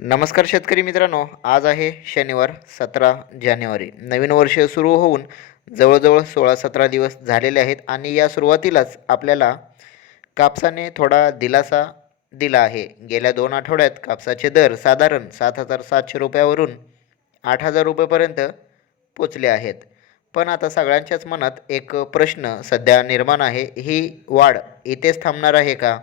नमस्कार शेतकरी मित्रांनो आज आहे शनिवार सतरा जानेवारी. नवीन वर्ष सुरू होऊन जवळजवळ सोळा सतरा दिवस झालेले आहेत आणि या सुरुवातीलाच आपल्याला कापसाने थोडा दिलासा दिला आहे. गेल्या दोन आठवड्यात कापसाचे दर साधारण सात हजार सातशे रुपयावरून आठ हजार रुपयेपर्यंत पोचले आहेत. पण आता सगळ्यांच्याच मनात एक प्रश्न सध्या निर्माण आहे ही वाढ इथेच थांबणार आहे का?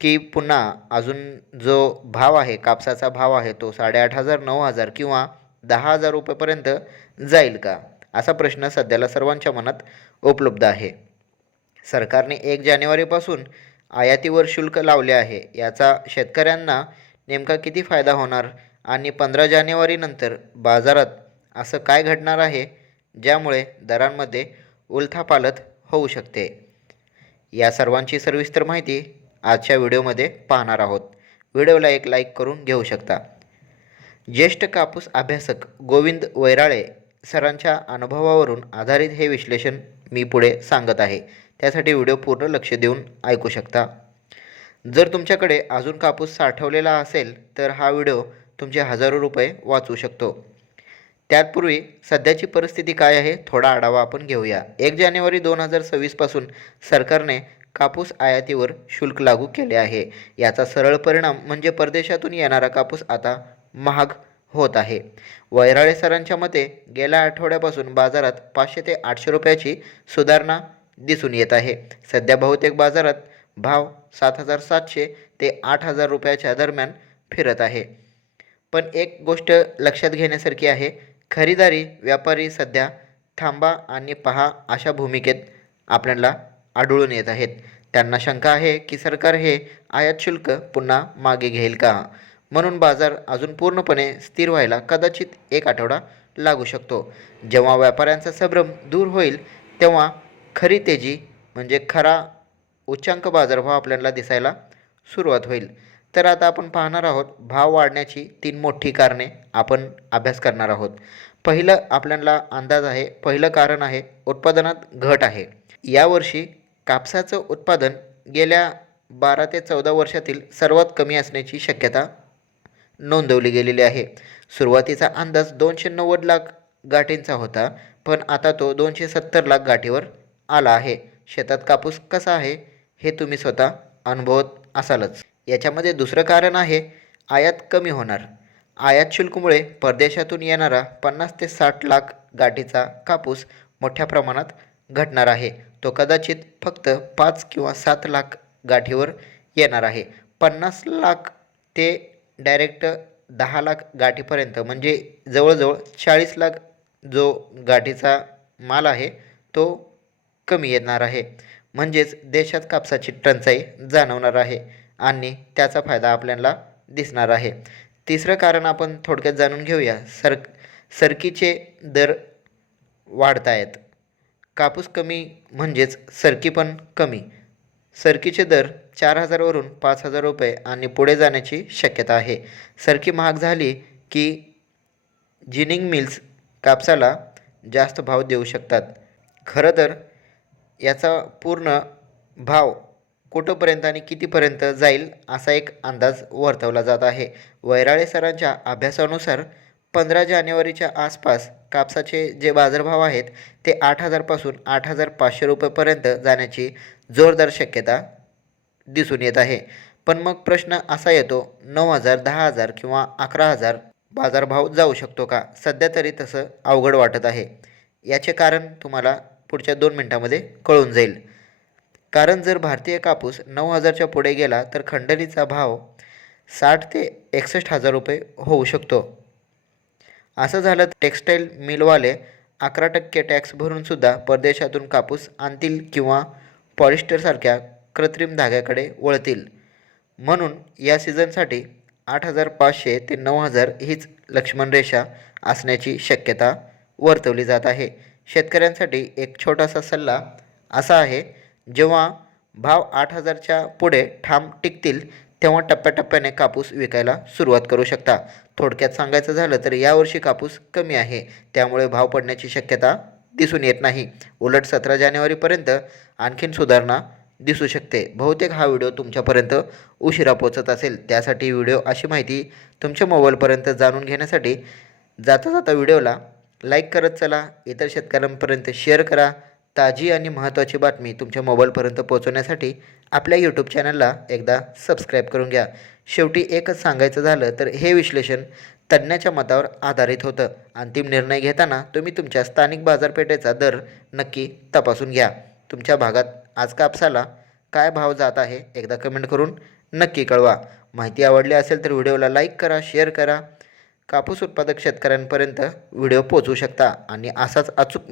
की पुन्हा अजून जो भाव आहे कापसाचा भाव आहे तो साडेआठ हजार नऊ हजार किंवा दहा हजार रुपयेपर्यंत जाईल का? असा प्रश्न सध्याला सर्वांच्या मनात उपलब्ध आहे. सरकारने एक जानेवारीपासून आयातीवर शुल्क लावले आहे. याचा शेतकऱ्यांना नेमका किती फायदा होणार आणि पंधरा जानेवारीनंतर बाजारात असं काय घडणार आहे ज्यामुळे दरांमध्ये उलथापालथ होऊ शकते? या सर्वांची सविस्तर माहिती आजच्या व्हिडिओमध्ये पाहणार आहोत. व्हिडिओला एक लाईक करून घेऊ शकता. ज्येष्ठ कापूस अभ्यासक गोविंद वैराळे सरांच्या अनुभवावरून आधारित हे विश्लेषण मी पुढे सांगत आहे. त्यासाठी व्हिडिओ पूर्ण लक्ष देऊन ऐकू शकता. जर तुमच्याकडे अजून कापूस साठवलेला असेल तर हा व्हिडिओ तुमचे हजारो रुपये वाचू शकतो. त्यापूर्वी सध्याची परिस्थिती काय आहे थोडा आढावा आपण घेऊया. एक जानेवारी दोन हजार सव्वीसपासून सरकारने कापूस आयातीवर शुल्क लागू केले आहे. याचा सरळ परिणाम म्हणजे परदेशातून येणारा कापूस आता महाग होत आहे. वैराळे सरांच्या मते गेल्या आठवड्यापासून बाजारात पाचशे ते आठशे रुपयाची सुधारणा दिसून येत आहे. सध्या बहुतेक बाजारात भाव सात हजार सातशे ते आठ हजार रुपयाच्या दरम्यान फिरत आहे. पण एक गोष्ट लक्षात घेण्यासारखी आहे खरीदारी व्यापारी सध्या थांबा आणि पहा अशा भूमिकेत आपल्याला आढळून येत आहेत. त्यांना शंका आहे की सरकार हे आयात शुल्क पुन्हा मागे घेईल का? म्हणून बाजार अजून पूर्णपणे स्थिर व्हायला कदाचित एक आठवडा लागू शकतो. जेव्हा व्यापाऱ्यांचा संभ्रम दूर होईल तेव्हा खरी तेजी म्हणजे खरा उच्चांक बाजारभाव आपल्याला दिसायला सुरुवात होईल. तर आता आपण पाहणार आहोत भाव वाढण्याची तीन मोठी कारणे आपण अभ्यास करणार आहोत. पहिलं आपल्याला अंदाज आहे पहिलं कारण आहे उत्पादनात घट आहे. यावर्षी कापसाचं उत्पादन गेल्या बारा ते चौदा वर्षातील सर्वात कमी असण्याची शक्यता नोंदवली गेलेली आहे. सुरुवातीचा अंदाज दोनशे नव्वद लाख गाठींचा होता पण आता तो दोनशे सत्तर लाख गाठीवर आला आहे. शेतात कापूस कसा आहे हे तुम्ही स्वतः अनुभवत असालच. याच्यामध्ये दुसरं कारण आहे आयात कमी होणार. आयात शुल्कमुळे परदेशातून येणारा पन्नास ते साठ लाख गाठीचा कापूस मोठ्या प्रमाणात घटणार आहे. तो कदाचित फक्त पाच किंवा सात लाख गाठीवर येणार आहे. पन्नास लाख ते डायरेक्ट दहा लाख गाठीपर्यंत म्हणजे जवळजवळ चाळीस लाख जो गाठीचा माल आहे तो कमी येणार आहे. म्हणजेच देशात कापसाची टंचाई जाणवणार आहे आणि त्याचा फायदा आपल्याला दिसणार आहे. तिसरं कारण आपण थोडक्यात जाणून घेऊया. सर सरकीचे दर वाढत आहेत कापूस कमी म्हणजेच सरकी पण कमी. सरकीचे दर चार हजारवरून पाच हजार रुपये आणि पुढे जाण्याची शक्यता आहे. सरकी महाग झाली की जिनिंग मिल्स कापसाला जास्त भाव देऊ शकतात. खरं तर याचा पूर्ण भाव कुठंपर्यंत आणि कितीपर्यंत जाईल असा एक अंदाज वर्तवला जात आहे. वैराळे सरांच्या अभ्यासानुसार पंधरा जानेवारीच्या आसपास कापसाचे जे बाजारभाव आहेत ते आठ हजारपासून आठ हजार पाचशे रुपयेपर्यंत जाण्याची जोरदार शक्यता दिसून येत आहे. पण मग प्रश्न असा येतो नऊ हजार दहा हजार किंवा अकरा हजार बाजारभाव जाऊ शकतो का? सध्या तरी तसं अवघड वाटत आहे. याचे कारण तुम्हाला पुढच्या दोन मिनटामध्ये कळून जाईल. कारण जर भारतीय कापूस नऊ हजारच्या पुढे गेला तर खंडणीचा भाव साठ ते एकसष्ट हजार रुपये होऊ शकतो. असं झालं तर टेक्स्टाईल मिलवाले अकरा टक्के टॅक्स भरूनसुद्धा परदेशातून कापूस आणतील किंवा पॉलिस्टरसारख्या कृत्रिम धाग्याकडे वळतील. म्हणून या सीझनसाठी आठ हजार पाचशे ते नऊ हजार हीच लक्ष्मण रेषा असण्याची शक्यता वर्तवली जात आहे. शेतकऱ्यांसाठी एक छोटासा सल्ला असा आहे जेव्हा भाव आठ हजारच्या पुढे ठाम टिकतील तेव्हा टप्प्याटप्प्याने कापूस विकायला सुरुवात करू शकता. थोडक्यात सांगायचं झालं तर यावर्षी कापूस कमी आहे. त्यामुळे भाव पडण्याची शक्यता दिसून येत नाही. उलट सतरा जानेवारीपर्यंत आणखीन सुधारणा दिसू शकते. बहुतेक हा व्हिडिओ तुमच्यापर्यंत उशिरा पोचत असेल. त्यासाठी व्हिडिओ अशी माहिती तुमच्या मोबाईलपर्यंत जाणून घेण्यासाठी जाता जाता व्हिडिओला लाईक करत चला. इतर शेतकऱ्यांपर्यंत शेअर करा. ताजी आणि महत्त्वाची बातमी तुमच्या मोबाईलपर्यंत पोहोचवण्यासाठी आपल्या यूट्यूब चॅनलला एकदा सबस्क्राईब करून घ्या. शेवटी एकच सांगायचं झालं तर हे विश्लेषण तज्ज्ञाच्या मतावर आधारित होतं. अंतिम निर्णय घेताना तुम्ही तुमच्या स्थानिक बाजारपेठेचा दर नक्की तपासून घ्या. तुमच्या भागात आज कापसाला काय भाव जात आहे एकदा कमेंट करून नक्की कळवा. माहिती आवडली असेल तर व्हिडिओला लाईक करा शेअर करा. कापूस उत्पादक शेतकऱ्यांपर्यंत व्हिडिओ पोचवू शकता. आणि असाच अचूक